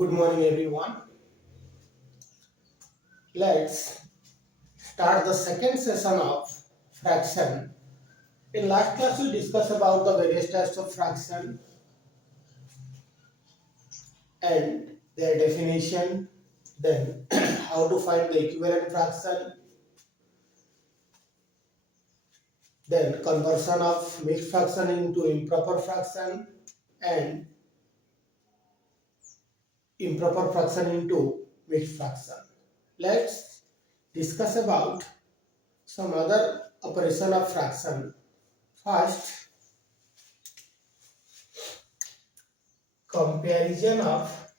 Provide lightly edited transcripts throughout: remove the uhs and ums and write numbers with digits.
Good morning, everyone. Let's start the second session of fraction. In last class, we discussed about the various types of fraction and their definition, then how to find the equivalent fraction, then conversion of mixed fraction into improper fraction, and improper fraction into mixed fraction. Let's discuss about some other operation of fraction. First, comparison of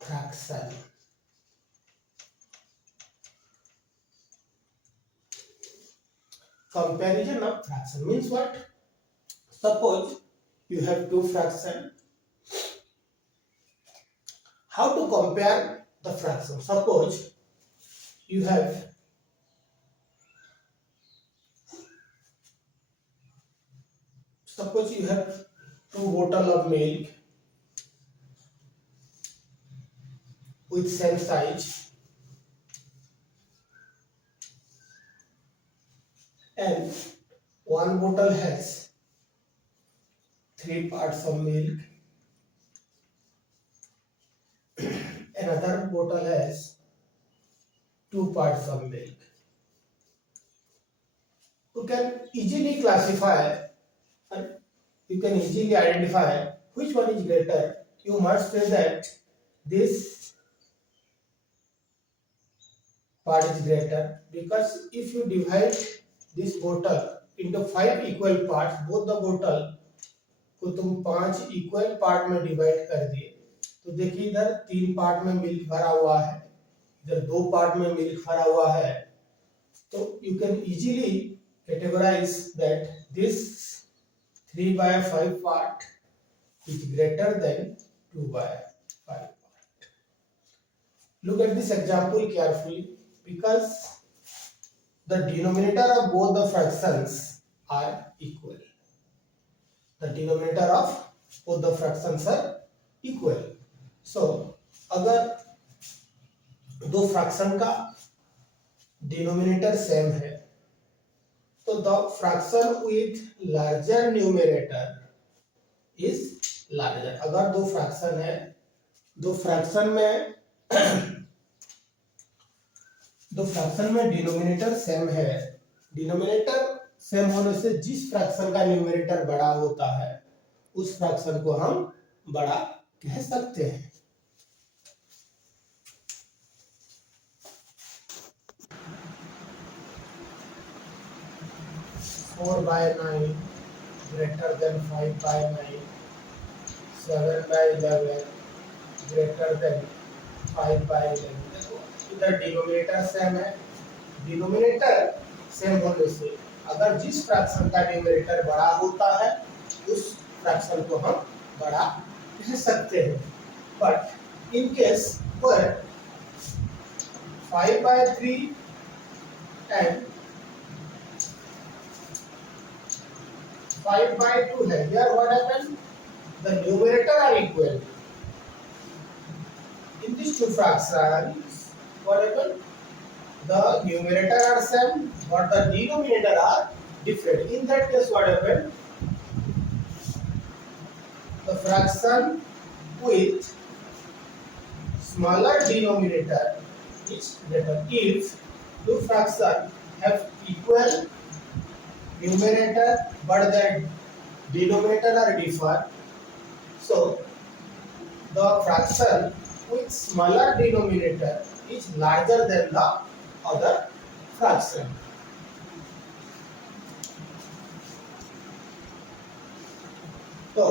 fraction. Comparison of fraction means what? Suppose you have two fractions. How to compare the fraction? You have suppose you have two bottle of milk with same size and one bottle has 3 parts of milk, another bottle has 2 parts of milk. You can easily classify and you can easily identify which one is greater. You must say that this part is greater, because if you divide this bottle into 5 equal parts, both the bottle को तुम 5 equal part में divide कर दिए, तो देखिए इधर 3 part में milk भरा हुआ है, इधर 2 पार्ट में मिल्क भरा हुआ है, तो you can easily categorize that this 3/5 part is greater than 2/5 part. Look at this example carefully, because the denominator of both the fractions are equal. The denominator of both the fractions are equal. So, अगर दो fraction का denominator same है, तो the fraction with larger numerator is larger. अगर दो fraction है, दो fraction में डिनोमिनेटर सेम है, डिनोमिनेटर सेम होने से जिस फ्रैक्शन का न्यूमरेटर बड़ा होता है उस फ्रैक्शन को हम बड़ा कह सकते हैं. Four by 9 greater than 5/9, 7/11 greater than 5/11. देखो इधर डिनोमिनेटर सेम है, डिनोमिनेटर सेम होने से अगर जिस फ्रैक्शन का न्यूमरेटर बड़ा होता है उस फ्रैक्शन को हम बड़ा कह सकते हैं. बट इन केस पर 5/3 एंड 5/2 है, here what happened? The numerator are equal. In these two fractions, what happened? The numerator are same, but the denominator are different. In that case, what happened? The fraction with smaller denominator is greater. If two fractions have equal numerator but their denominator are different, so the fraction with smaller denominator is larger than the other fraction. तो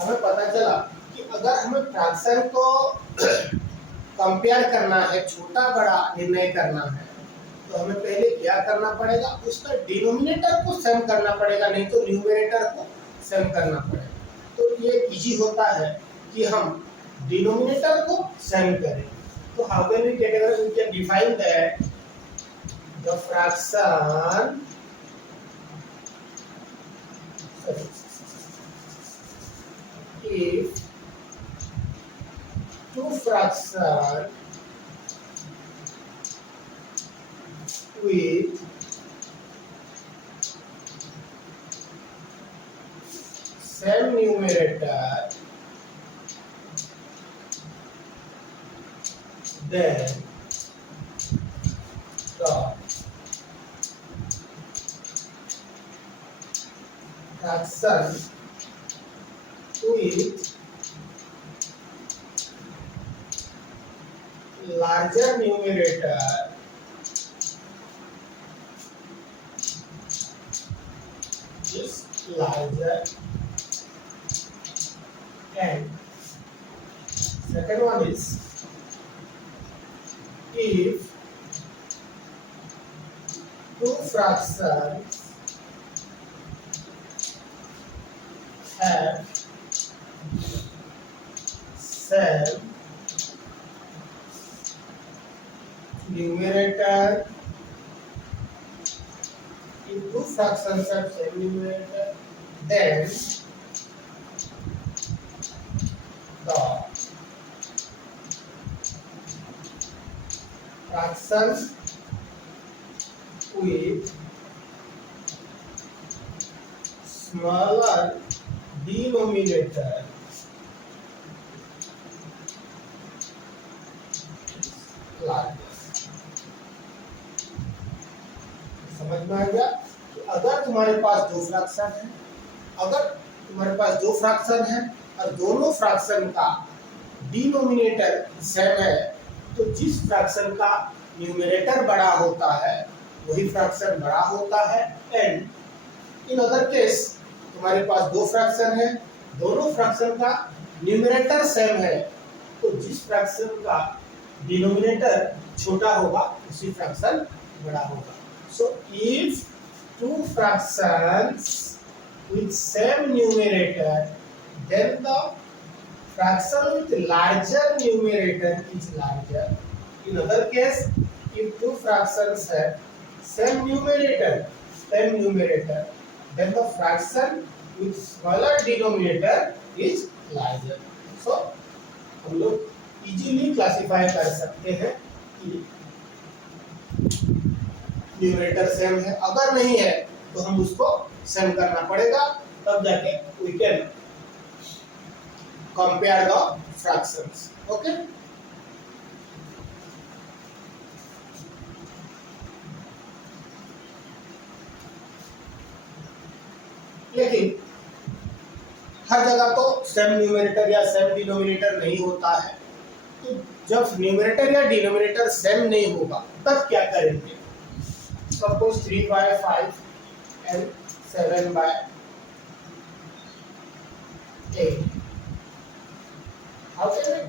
हमें पता चला कि अगर हमें fraction को compare करना है, छोटा बड़ा निर्णय करना है, तो हमें पहले क्या करना पड़ेगा? उसका डिनोमिनेटर को सेम करना पड़ेगा, नहीं तो न्यूमरेटर को सेम करना पड़ेगा. तो ये इजी होता है कि हम डिनोमिनेटर को सेम करें. तो how can we categorise? We can define that the fraction fraction with same numerator, then the fraction with larger numerator is larger, and second one is if two fractions have same numerator, if two fractions have same numerator, then the fraction with smaller denominator largest. समझ में आ गया कि अगर तुम्हारे पास दो fraction है, अगर तुम्हारे पास दो फ्रैक्शन है और दोनों फ्रैक्शन का डिनोमिनेटर सेम है, तो जिस फ्रैक्शन का न्यूमरेटर बड़ा होता है वही फ्रैक्शन बड़ा होता है। एंड इन अदर केस तुम्हारे पास दो फ्रैक्शन है, दोनों फ्रैक्शन का न्यूमरेटर सेम है, तो जिस फ्रैक्शन का डिनोमिनेटर छोटा होगा उसी फ्रैक्शन बड़ा होगा। So if two fractions with same numerator, then the fraction with larger numerator is larger. In other case, if two fractions have same numerator, then the fraction with smaller denominator is larger. So हम लोग easily classify कर सकते हैं कि numerator same है, अगर नहीं है तो हम उसको सेम करना पड़ेगा, तब जाके we can compare the fractions. Okay, लेकिन हर जगह तो सेम न्यूमरेटर या सेम डिनोमिनेटर नहीं होता है, तो जब न्यूमरेटर या डिनोमिनेटर सेम नहीं होगा तब क्या करेंगे? Suppose 3/5 and 7/8. How can we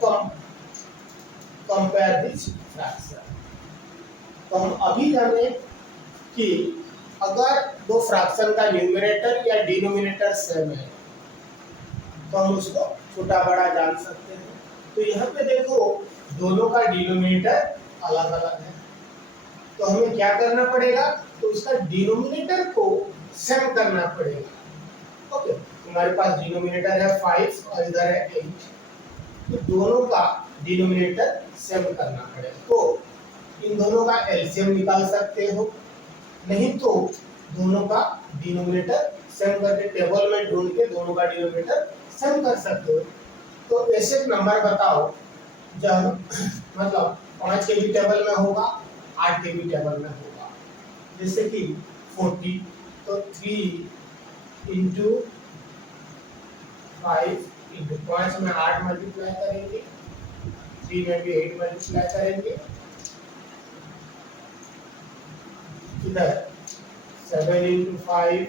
compare this fraction? तो हम अभी जाने कि अगर दो फ्रैक्शन का न्यूमरेटर या डिनोमिनेटर सेम है तो हम उसको छोटा बड़ा जान सकते हैं। तो यहाँ पे देखो दोनों का डिनोमिनेटर अलग अलग है, तो हमें क्या करना पड़ेगा? तो उसका डिनोमिनेटर को सेम करना पड़ेगा। ओके, तुम्हारे पास डिनोमिनेटर है 5 और इधर है 8, तो दोनों का डिनोमिनेटर सेम करना पड़ेगा। तो इन दोनों का एलसीएम निकाल सकते हो, नहीं तो दोनों का डिनोमिनेटर सेम करके टेबल में ढूंढ के दोनों का डिनोमिनेटर सेम कर सकते हो। तो ऐसे एक नंबर बताओ जब मतलब 5 के भी टेबल में होगा, 8 के भी टेबल में होगा। जैसे कि 40, तो 3 इंटू 5 इंटू 5 में 8 मल्टीप्लाई करेंगे, 3 में भी 8 मल्टीप्लाई करेंगे, इधर 7 इंटू 5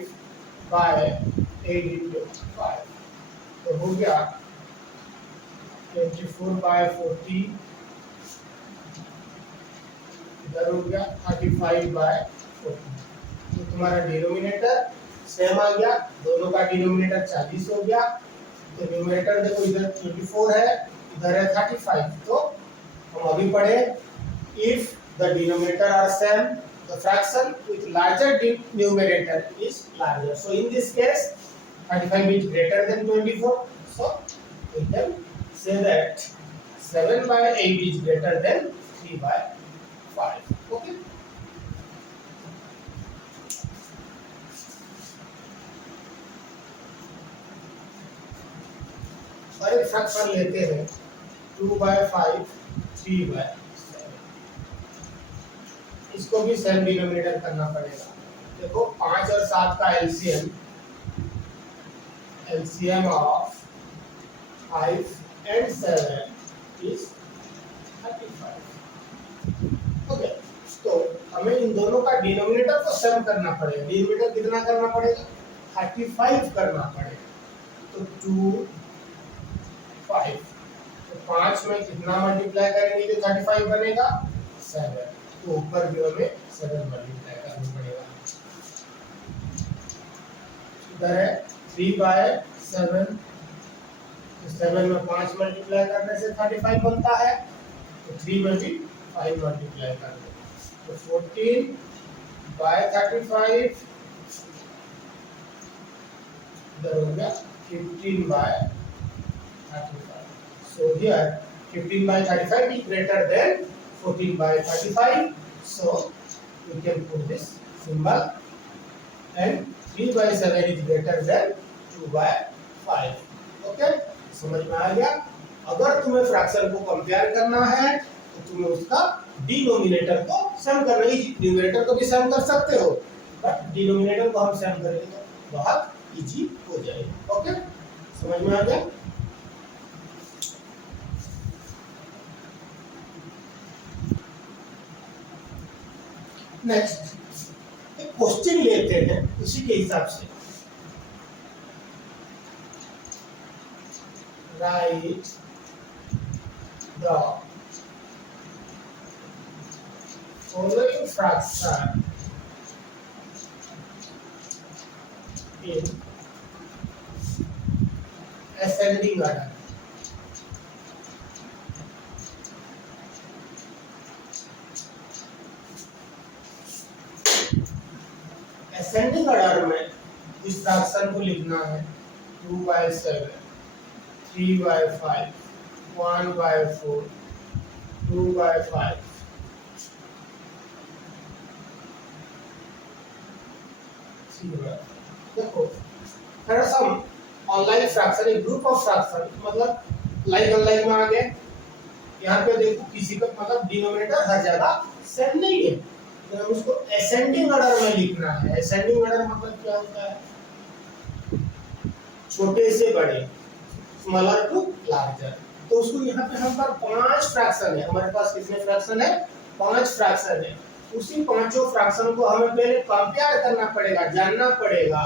बाय 8 इंटू 5, तो हो गया 24/40, इधर हो गया 35/40। तो तुम्हारा डिनोमिनेटर सेम आ गया, दोनों का डिनोमिनेटर 40 हो गया। तो न्यूमरेटर देखो इधर 24 है, इधर है 35। तो हम अभी पढ़े if the denominator are same the fraction with larger numerator is larger. So in this case 35 is greater than 24. So we can say that 7/8 is greater than 3/5. Okay. और एक फ्रैक्शन लेते हैं 2/5 3/7। इसको भी सेम डिनोमिनेटर करना पड़ेगा। देखो 5 और 7 का LCM of 5 and 7 is 35। Okay, तो हमें इन दोनों का डिनोमिनेटर को सम करना पड़ेगा। डिनोमिनेटर कितना करना पड़ेगा? 35 करना पड़ेगा। तो 2 5, तो 5 में कितना मल्टीप्लाई करेंगे जो 35 बनेगा? 7। तो ऊपर भी हमें 7 मल्टीप्लाई करना पड़ेगा। इधर है 3/7, 7 में 5 मल्टीप्लाई करने से 35 बनता है, तो 3 में भी 5 मल्टीप्लाई कर दो, तो 14/35 इधर हो गया 15/35। So here 15/35 is greater than 14/35, so we can put this symbol, and 3/7 is greater than 2/5। Okay, समझ में आ गया? अगर तुम्हें फ्रैक्शन को कंपेयर करना है तो तुम्हें उसका डिनोमिनेटर को सम करना है। न्यूमरेटर को भी सम कर सकते हो, बट डिनोमिनेटर को हम सम करेंगे तो बहुत इजी हो जाएगा। ओके, समझ में आ गया? नेक्स्ट एक क्वेश्चन लेते हैं उसी के हिसाब से। Right the following fraction in ascending order। Ascending order में इस फ्रैक्शन को लिखना है 2/7, 3/5, 1/4, 2/5। देखो थोड़ा सा ऑनलाइन फ्रैक्शन, एक ग्रुप ऑफ फ्रैक्शन, मतलब लाइक अनलाइक में आ गए। यहाँ पे देखो किसी का मतलब डिनोमिनेटर हर जगह सेम नहीं है, तो हम उसको असेंडिंग ऑर्डर में लिखना है। असेंडिंग ऑर्डर मतलब क्या होता है? छोटे से बड़े, स्मॉलर टू लार्जर। तो उसको यहाँ पे हम पर 5 फ्रैक्शन है, हमारे पास कितने फ्रैक्शन है? 5 फ्रैक्शन है। उसी पांचों फ्रैक्शन को हमें पहले कंपेयर करना पड़ेगा, जानना पड़ेगा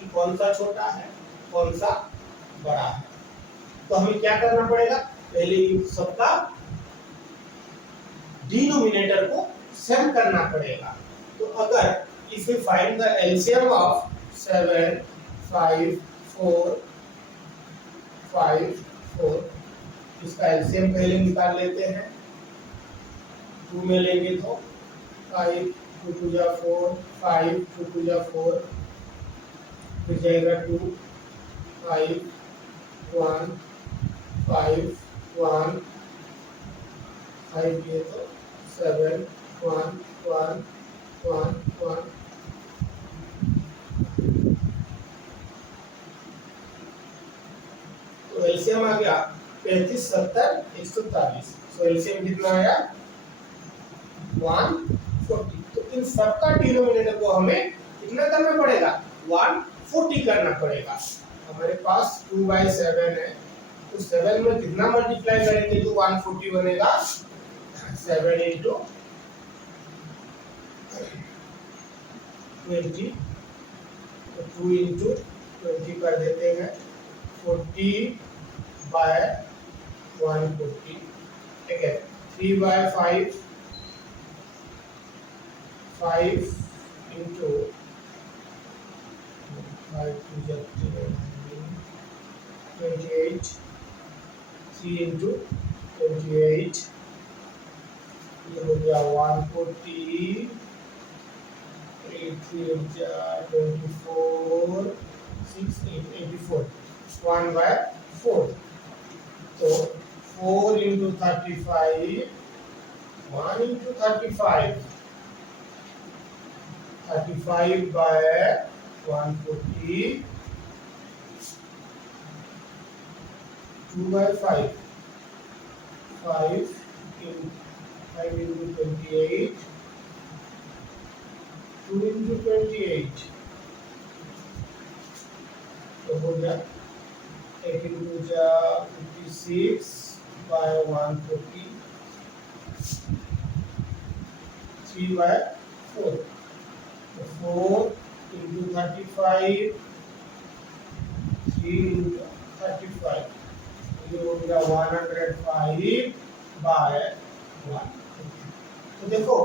कि कौन सा छोटा है कौन सा बड़ा है। तो हमें क्या करना पड़ेगा? पहले सबका डिनोमिनेटर को सम करना पड़ेगा। तो अगर if we find the LCM of 7 5 4 5 4, इसका एलसीएम पहले निकाल लेते हैं। 2 में लेंगे तो 5 2 2 जा 4, 5 2 2 जा 4, फिर जाएगा 2 5 1 5 1 5 ये तो 7 1 1 1 1। तो एलसीएम आ गया 35 70 140। सो एलसीएम कितना आया? 140। तो इन सबका डिनोमिनेटर को हमें कितना करना पड़ेगा? 140 करना पड़ेगा। हमारे पास 2/7 है, तो 7 में कितना मल्टीप्लाई करेंगे तो 140 बनेगा? 7 into 20, तो 2 into 20 कर देते हैं 40/140। ठीक है, 3/5 5 into 5 to 28, 3 into 28, ये हो गया 140, 8 3 24, 6 8 84, 1/4। तो 4 into 35, 1 into 35, 35 by 140, 2 by 5, 5 into 28, 2 into 28, तो हो गया 8 into 56 by 140, 3 by 4, 4 into 35, 3 into 35, ये हो गया 105 by 1. तो देखो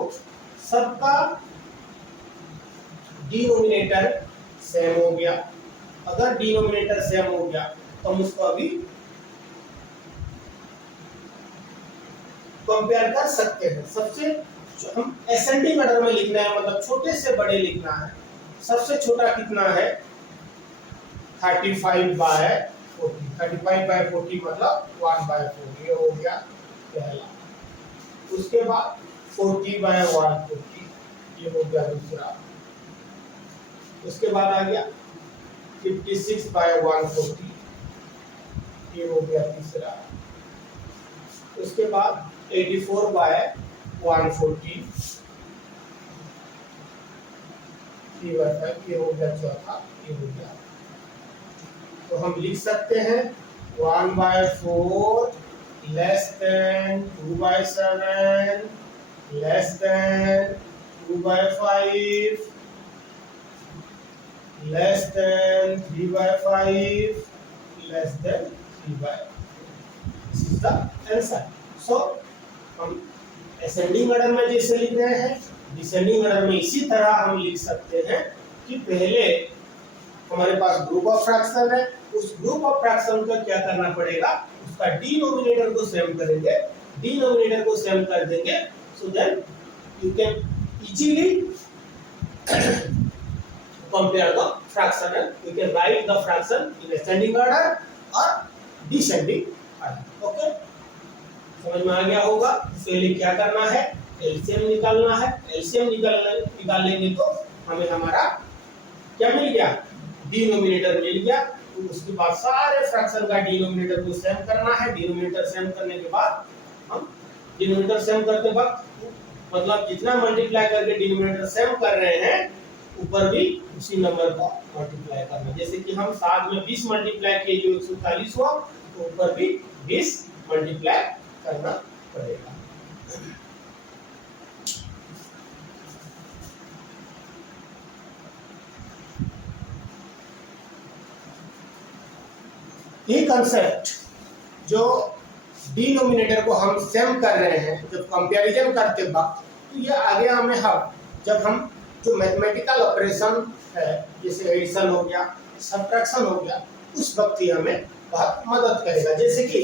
सबका डिनोमिनेटर सेम हो गया. अगर डिनोमिनेटर सेम हो गया तो हम उसको अभी कंपेयर कर सकते हैं. सबसे जो हम असेंडिंग ऑर्डर में लिखना है, मतलब छोटे से बड़े लिखना है. सबसे छोटा कितना है 35 by 40, 35 by 40 मतलब 1 by 4, ये हो गया पहला. उसके बाद 40 by 140, ये हो गया दूसरा. उसके बाद आ गया 56 by 140, ये हो गया तीसरा. उसके बाद 84 by 140, 3 by 5, ये हो गया चौथा. ये हो गया. तो हम लिख सकते हैं 1 by 4 less than 2 by 7 less than 2 by 5 less than 3 by 5 less than 3 by 4. This is the answer. So हम असेंडिंग ऑर्डर में जैसे लिख रहे हैं, डिसेंडिंग ऑर्डर में इसी तरह हम लिख सकते हैं कि पहले हमारे पास ग्रुप ऑफ फ्रैक्शन है. उस ग्रुप ऑफ फ्रैक्शन का क्या करना पड़ेगा, उसका डिनोमिनेटर को सेम करेंगे. डिनोमिनेटर को सेम कर देंगे, so then you can easily compare the fraction and you can write the fraction in ascending order or descending order. Okay, समझ में आ गया होगा. पहले क्या करना है, एलसीएम निकालना है. एलसीएम निकाल लेंगे तो हमें हमारा क्या मिल गया, डिनोमिनेटर मिल गया. तो उसके बाद सारे फ्रैक्शन का डिनोमिनेटर को सेम करना है. डिनोमिनेटर सेम करने के बाद हम डिनोमिनेटर सेम करते वक्त मतलब जितना मल्टीप्लाई करके डिनोमिनेटर सेम कर रहे हैं ऊपर भी उसी नंबर को मल्टीप्लाई करना. जैसे कि हम साथ में 20 मल्टीप्लाई किए जो 140 हुआ, तो ऊपर भी 20 मल्टीप्लाई करना पड़ेगा. ये कंसेप्ट जो डिनोमिनेटर को हम सेम कर रहे हैं, जब कंपैरिजन करते वक्त, तो ये आगे हमें जब हम जो मैथमेटिकल ऑपरेशन है जैसे एडिशन हो गया, सब्ट्रैक्शन हो गया, उस वक्त ही हमें बहुत मदद करेगा. जैसे कि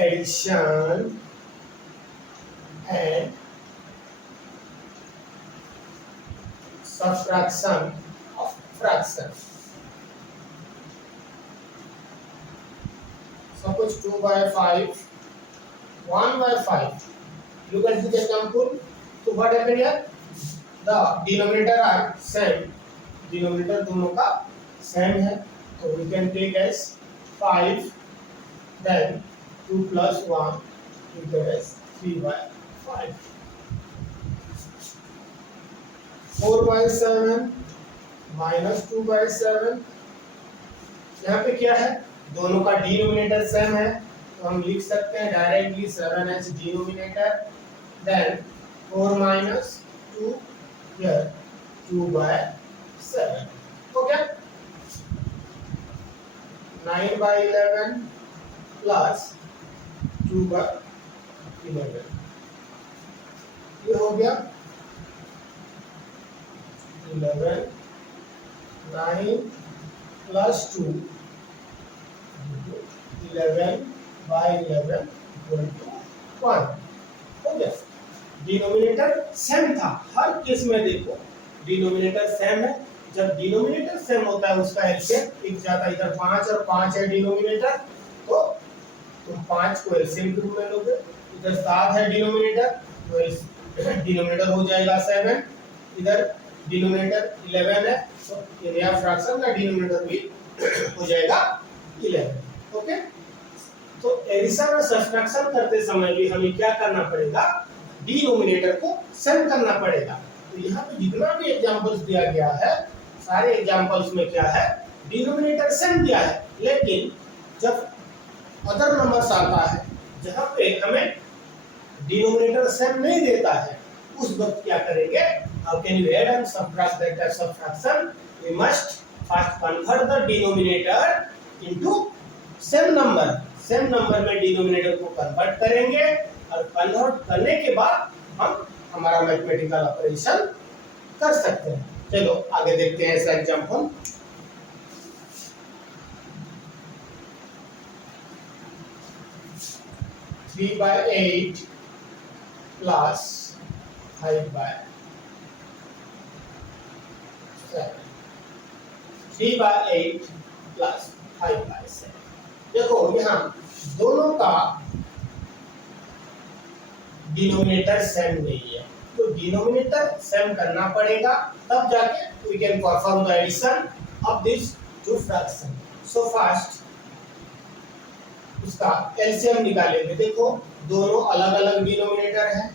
addition and subtraction of fraction. Suppose 2 by 5, 1 by 5. Look at this example. So what happened here? The denominator are same. Denominator दोनों का same है. So we can take as 5. Then 2 plus 1 we get as 3 by 5. 4 by 7 minus 2 by 7. यहाँ पे क्या है, दोनों का denominator same है, तो हम लिख सकते हैं directly 7 as denominator. Then 4 minus 2 here 2 by 7. Okay, 9 by 11 plus 2 by 11, ये हो गया 11. 9 plus 2 11 by 11 equal to 1. हो गया. डिनोमिनेटर सेम था हर केस में. देखो डिनोमिनेटर सेम है, जब डिनोमिनेटर सेम होता है उसका एलसीएम एक जाता है, इधर 5 और 5 है डिनोमिनेटर, तो तुम 5 को एलसीएम के रूप में लोगे, इधर 7 है डिनोमिनेटर, तो डिनोमिनेटर हो जाएगा 7, इधर डिनोमिनेटर 11 है, तो ये नया फ्रैक्शन का डिनोमिनेटर भी हो जाएगा 11। ओके, तो एडिशन और सब्ट्रैक्शन करते समय भी हमें क्या करना पड़ेगा, डिनोमिनेटर को सेम करना पड़ेगा। तो यहाँ पे जितना भी एग्जांपल्स दिया गया है, सारे एग्जांपल्स में क्या है, डिनोमिनेटर सेम दिया है, लेकिन जब अदर नंबर्स आता है जहाँ पे हमें डिनोमिनेटर सेम नहीं देता है, उस वक्त क्या करेंगे, how can you add and subtract that types of fraction, we must first convert the denominator into same number, same number में डिनोमिनेटर को कन्वर्ट करेंगे, और कन्वर्ट करने के बाद हम हमारा मैथमेटिकल ऑपरेशन कर सकते हैं। चलो आगे देखते हैं इसका example. Three by 8 plus 5 by 7, 3 by 8 plus 5 by 7। देखो यहाँ दोनों का डिनोमिनेटर सेम नहीं है, तो डिनोमिनेटर सेम करना पड़ेगा, तब जाके we can perform the addition of this two fraction. So first उसका एलसीएम निकालेंगे। देखो दोनों अलग अलग डिनोमिनेटर है,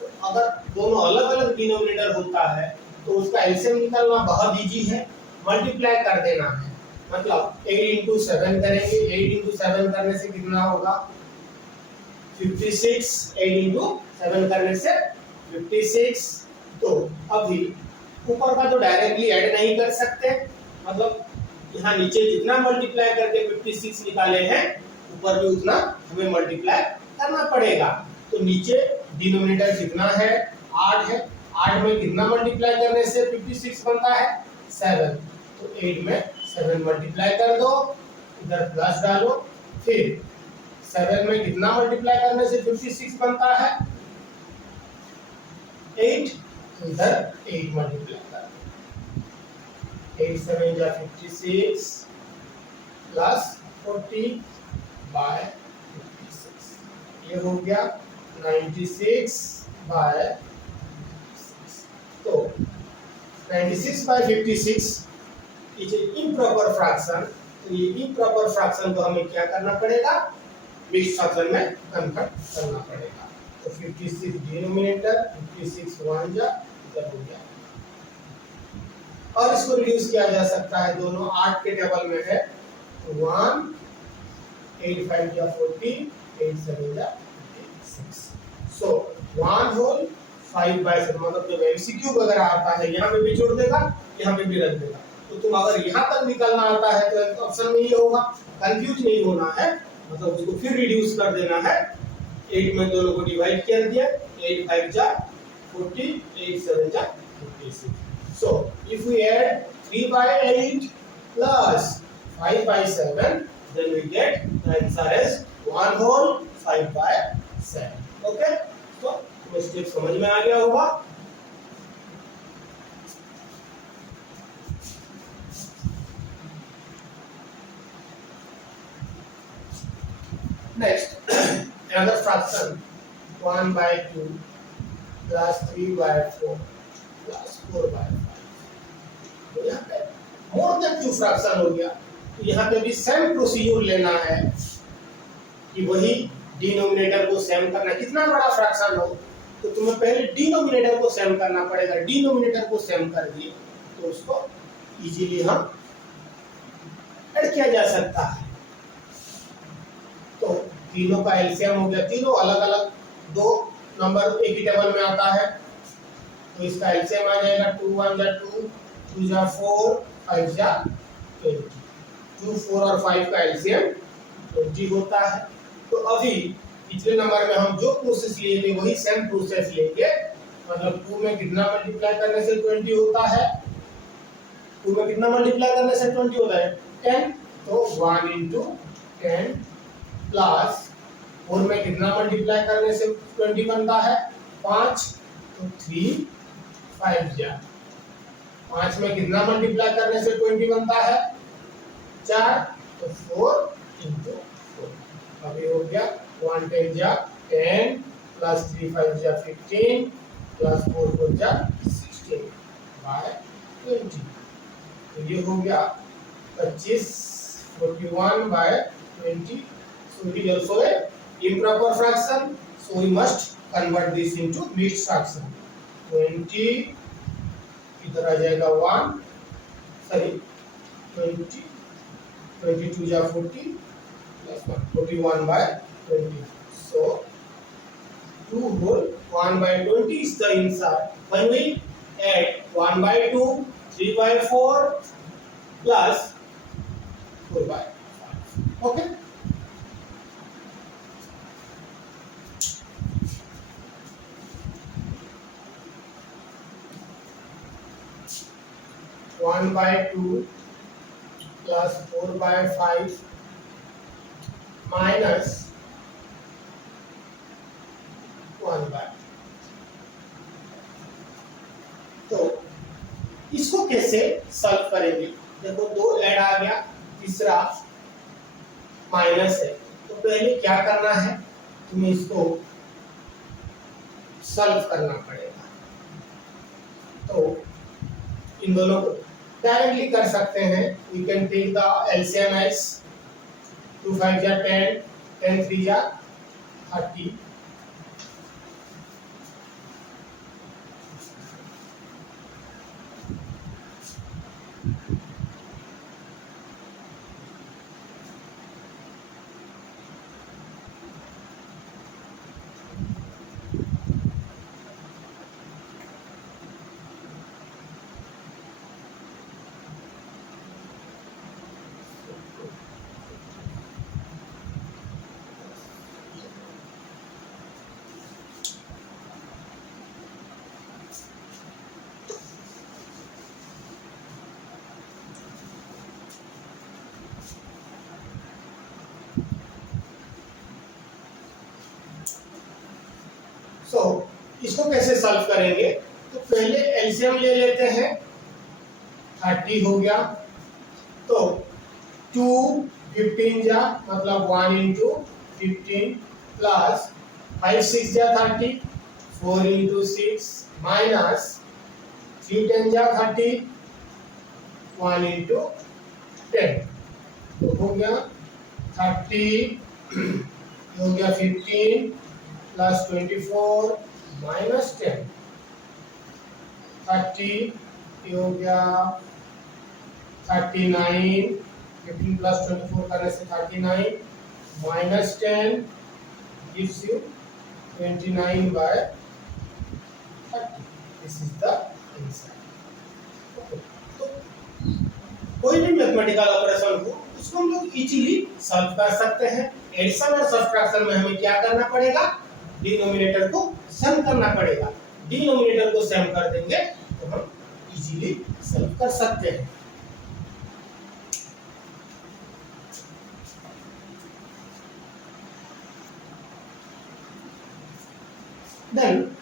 तो अगर दोनों अलग अलग डिनोमिनेटर होता है तो उसका एलसीएम निकालना बहुत इजी है, मल्टीप्लाई कर देना है। मतलब 8 इंटू 7 करेंगे, 8 इंटू 7 करने से कितना होगा 56, 8 इंटू 7 करने से 56। तो अभी ऊपर का तो डायरेक्टली ऐड नहीं कर सकते, मतलब यहाँ नीचे जितना मल्टीप्लाई करके 56 निकाले हैं, ऊपर भी उतना हमें मल्टीप्लाई करना पड़ेगा। तो नीचे डिनोमिनेटर कितना है, 8 है, 8 में कितना मल्टीप्लाई करने से 56 बनता है 7, तो 8 में 7 मल्टीप्लाई कर दो, इधर प्लस डालो, फिर 7 में कितना मल्टीप्लाई करने से 56 बनता है 8, इधर 8 मल्टीप्लाई कर दो, 8 7 जा 56 प्लस 40 बाय 56, ये हो गया 96 बाय 6। तो 96 बाय 56 इज इम्प्रॉपर फ्रैक्शन, तो ये इम्प्रॉपर फ्रैक्शन को हमें क्या करना पड़ेगा, मिक्स्ड फ्रैक्शन में कन्वर्ट करना पड़ेगा। तो 56 डिनोमिनेटर, 56 1 जा इधर हो गया, और इसको रिड्यूस किया जा सकता है, दोनों 8 के टेबल में है, 1 8 5 जा 40, 8 7 जा 56। सो 1 होल 5 बाय 7, मतलब जब एमसीक्यू वगैरह आता है यहाँ पे भी जोड़ देगा, यहाँ पे भी रख देगा। तो तुम अगर यहाँ तक निकालना आता है तो ऑप्शन में ये होगा, कंफ्यूज नहीं होना है, मतलब उसको फिर रिड्यूस कर देना है। 8 में दोनों को डिवाइड कर दिया, 8 5 जा 40, 8 7 जा 56। So if we add 3 by 8 plus 5 by 7, then we get the answer as 1 whole 5 by 7. Okay? तो स्टेप समझ में आ गया होगा। Next, another fraction 1 by 2 plus 3 by 4 plus 4 by 5। तो यहाँ पे मोर देन 2 फ्रैक्शन हो गया, तो यहाँ पे भी सेम प्रोसीजर लेना है कि वही डिनोमिनेटर को सेम करना। कितना बड़ा फ्रैक्शन हो तो तुम्हें पहले डिनोमिनेटर को सेम करना पड़ेगा, डिनोमिनेटर को सेम कर दिए तो उसको इजीली हम ऐड किया जा सकता है। तो तीनों का एलसीएम हो गया, तीनों अलग अलग दो नंबर एक ही टेबल में आता है, तो इसका एलसीएम आ जाएगा 2 1 जा 2, 2 जा 4, 5 जा 20। 2 4 और 5 का एलसीएम 20 होता है। तो अभी पिछले नंबर में हम जो प्रोसेस लिए थे वही सेम प्रोसेस लेंगे, मतलब 2 में कितना मल्टीप्लाई करने से 20 होता है, 2 में कितना मल्टीप्लाई करने से 20 होता है 10, तो 1 into 10 प्लस 4 में कितना मल्टीप्लाई करने से 20 बनता है 5, तो 3 5 जा 5 में कितना मल्टीप्लाई करने से 20 बनता है? 4, तो 4 इंटू 4। अभी हो गया 1 10 जा 10 प्लस 3 5 जा 15 प्लस 4 4 जा 16 बाय 20। तो ये हो गया 25 41 by 20. So it is also a improper fraction. So we must convert this into mixed fraction. 20 इधर आ जाएगा 1, सॉरी 20 22 जा 40 plus 1 41 by 20. So 2 whole 1 by 20 is the answer. When we add 1 by 2, 3 by 4 plus 4 by 5. Okay. One by 2 plus 4 by 5 minus 1 by। तो इसको कैसे solve करेंगे? देखो 2 add आ गया, तीसरा माइनस है, तो पहले क्या करना है, तुम्हें इसको सॉल्व करना पड़ेगा। तो इन दोनों को डायरेक्टली कर सकते हैं। We can take the LCM as 2 5 जा 10 10 3 जा 30। तो इसको कैसे सॉल्व करेंगे? तो पहले एलसीएम ले लेते हैं। 30 हो गया, तो 2 15 जा मतलब 1 इंटू 15 प्लस 5 6 जा 30 4 इंटू 6 माइनस 3 10 जा 30 1 इंटू 10। तो हो गया 30 हो गया 15 प्लस 24 माइनस 10 30 हो गया 39 15 प्लस 24 करने से 39 minus 10 gives you 29 by 30. This is the answer. तो कोई भी मैथमेटिकल ऑपरेशन हो उसको हम लोग इजीली सॉल्व कर सकते हैं। एडिशन और सब्ट्रैक्शन में हमें क्या करना पड़ेगा? डिनोमिनेटर को सम करना पड़ेगा। डिनोमिनेटर को सम कर देंगे तो हम इजीली सॉल्व कर सकते हैं। Then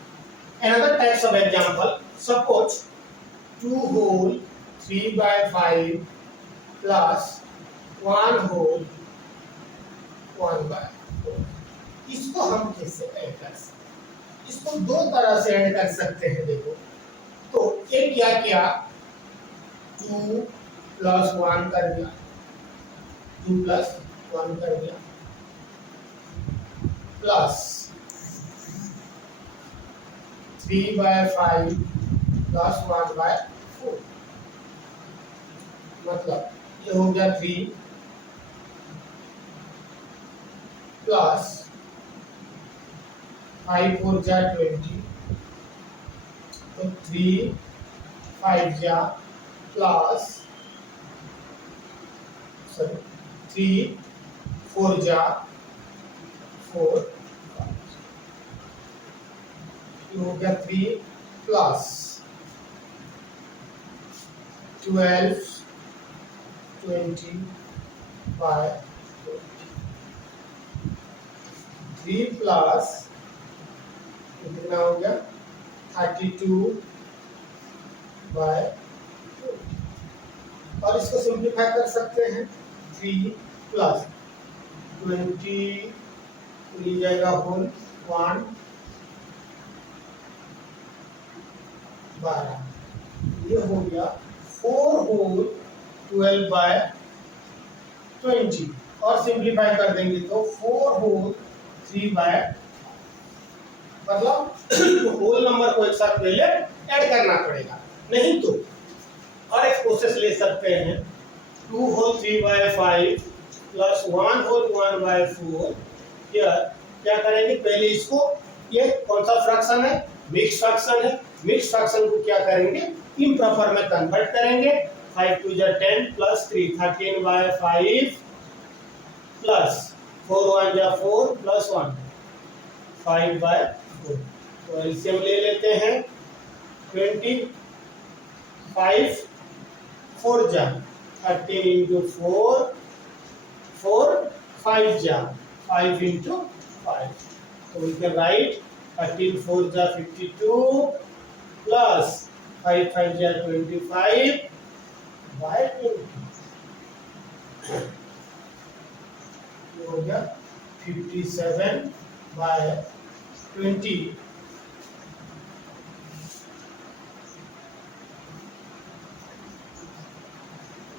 another types of example, suppose 2 whole 3 by 5 plus 1 whole 1 by 4। इसको हम कैसे ऐड कर सकते हैं? इसको दो तरह से ऐड कर सकते हैं। देखो, तो एक क्या किया, 2 प्लस 1 कर दिया, 2 प्लस 1 कर दिया, प्लस 3 by 5 प्लस 1 by 4। मतलब ये हो गया 3 प्लस 5 4 जा 20, तो 3 5 जा प्लस 3 4 जा 4, हो गया 3 प्लस 12 20 by 3 प्लस कितना हो गया 32 by और इसको सिंप्लीफाई कर सकते हैं 3 प्लस 20 ली जाएगा होल 1 12, ये हो गया 4 होल 12 बाय 20 और सिंप्लीफाई कर देंगे तो 4 होल 3 बाय, मतलब होल नंबर को एक साथ पहले ऐड करना पड़ेगा, नहीं तो और एक प्रोसेस ले सकते हैं 2 whole 3 by 5 plus 1 whole 1 by 4। क्या करेंगे, पहले इसको, ये कौन सा फ्रैक्शन है, मिक्स फ्रैक्शन है, मिक्स फ्रैक्शन को क्या करेंगे, इम्प्रॉपर में कन्वर्ट करेंगे। 5 2 जा 10 प्लस 3 13 बाय 5 प्लस 4 1 जा 4 प्लस 1 5 बाय 4। तो एलसीएम ले लेते हैं 25 4 जा 13 इंटू 4 4 5 जा 5 इंटू 5, तो we can write 13 4 जा 52 प्लस 5 5 जा 25 बाय 20, हो गया 57 बाय 20।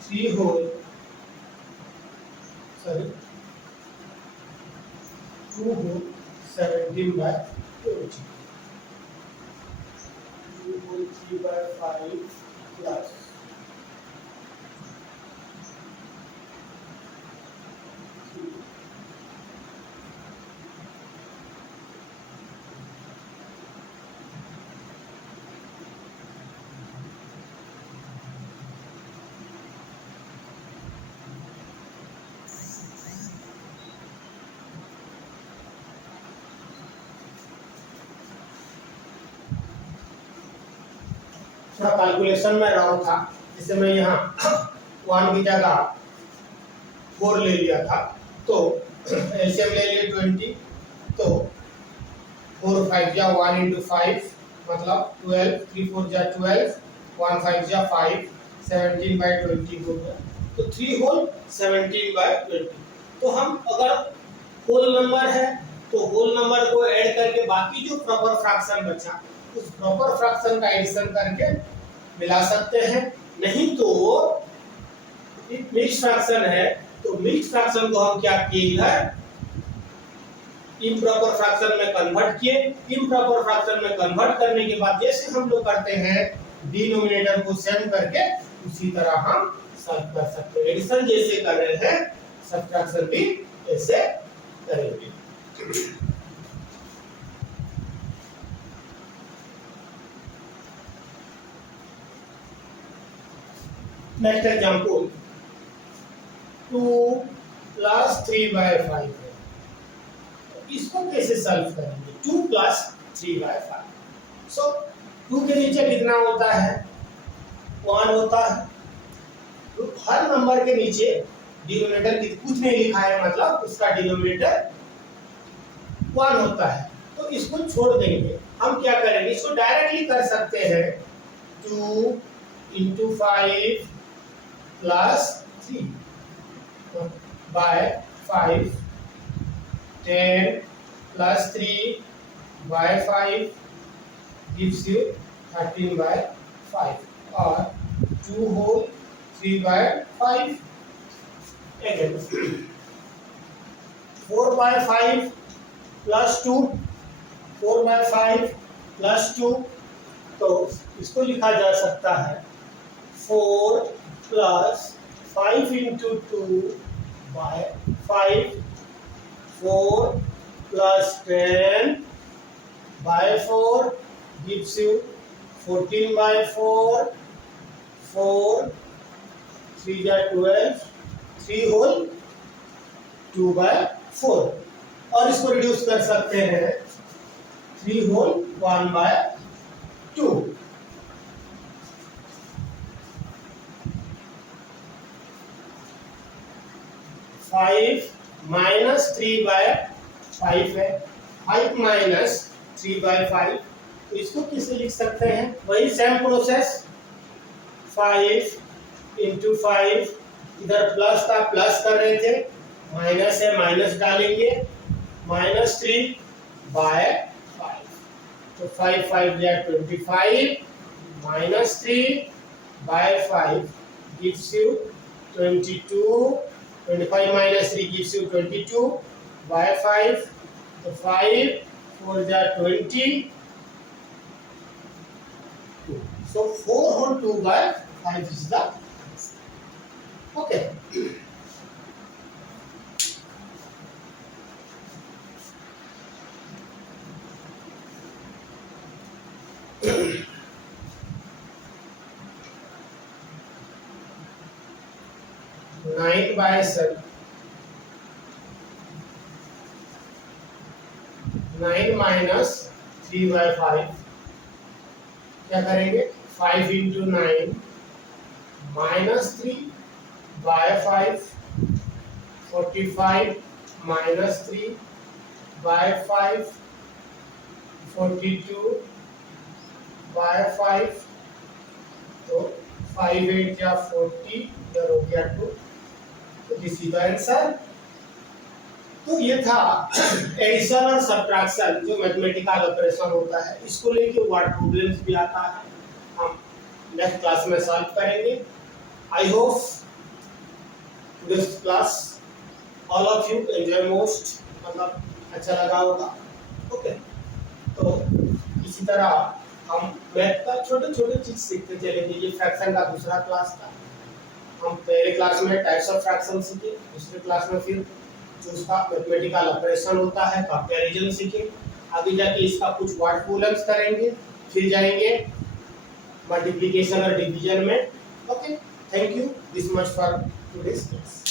3 whole, sorry 2 whole 17 by 20, 2 whole 3 by 5 plus 3 calculation में रॉन्ग था, जैसे मैं यहाँ 1 की जगह 4 ले लिया था, तो एलसीएम ले लिए 20, तो 4 5 जा 1 इंटू 5 मतलब 12, 3 4 जा 12, 1 5 जा 5, 17 बाय 20 हो गया, तो 3 होल 17 बाय 20। तो हम अगर होल नंबर है तो होल नंबर को ऐड करके बाकी जो प्रॉपर फ्रैक्शन बचा उस प्रॉपर फ्रैक्शन का एडिशन करके मिला सकते हैं, नहीं तो मिक्स फ्रैक्शन है तो मिक्स फ्रैक्शन को हम क्या किए, इधर इम्प्रॉपर फ्रैक्शन में कन्वर्ट किए। इम्प्रॉपर फ्रैक्शन में कन्वर्ट करने के बाद जैसे हम लोग करते हैं डिनोमिनेटर को सेम करके, उसी तरह हम सॉल्व कर सकते हैं। एडिशन जैसे कर रहे हैं सब्ट्रैक्शन भी ऐसे करेंगे। नेक्स्ट एग्जांपल 2 प्लस 3 बाय 5 है, इसको कैसे सॉल्व करेंगे, 2 प्लस 3 बाय 5। सो 2 के नीचे कितना होता है, 1 होता है, तो हर नंबर के नीचे डिनोमिनेटर कुछ नहीं लिखा है, मतलब उसका डिनोमिनेटर 1 होता है, तो इसको छोड़ देंगे। हम क्या करेंगे, इसको डायरेक्टली कर सकते हैं 2 into 5 plus 3 by 5, 10 plus 3 by 5 gives you 13 by 5 और 2 whole 3 by 5 again 4 by 5 plus 2, 4 by 5 plus 2, तो इसको लिखा जा सकता है 4 plus 5 into 2 by 5, 4 plus 10 by 4 gives you 14 by 4, 4 3 जा 12, 3 होल 2 बाय 4, और इसको रिड्यूस कर सकते हैं 3 होल 1 बाय 2। 5 माइनस 3 बाय 5 है, 5 माइनस 3 बाय 5, तो इसको कैसे लिख सकते हैं, वही सेम प्रोसेस 5 इंटू 5, इधर प्लस था प्लस कर रहे थे, माइनस है माइनस डालेंगे, -3 बाय 5, तो 5 5 25, -3 by 5 gives you 22, 25 minus 3 gives you 22 by 5, so 5 4 20, so 4 whole 2 by 5 is the answer. Okay. Nine by 7, 9 minus 3 by 5, क्या करेंगे 5 into 9 minus 3 by 5, 45 minus 3 by 5, 42 by 5, तो 5 8 या 40, इधर हो गया 2, तो दिस इज द आंसर। तो ये था एडिशन और सब्ट्रैक्शन जो मैथमेटिकल ऑपरेशन होता है, इसको लेके वर्ड प्रॉब्लम्स भी आता है, हम नेक्स्ट क्लास में सॉल्व करेंगे। I hope this class all of you enjoy most, मतलब अच्छा लगा होगा। ओके, तो इसी तरह हम मैथ का छोटे छोटे चीज सीखते चलेंगे। ये फ्रैक्शन का दूसरा क्लास था, हम पहले क्लास में टाइप्स ऑफ फ्रैक्शन सीखे, दूसरे क्लास में फिर जो उसका मैथमेटिकल ऑपरेशन होता है कंपैरिजन सीखे, आगे जाके इसका कुछ वर्ड प्रॉब्लम्स करेंगे, फिर जाएंगे मल्टीप्लिकेशन और डिवीजन में। Okay, thank you this much for today's class.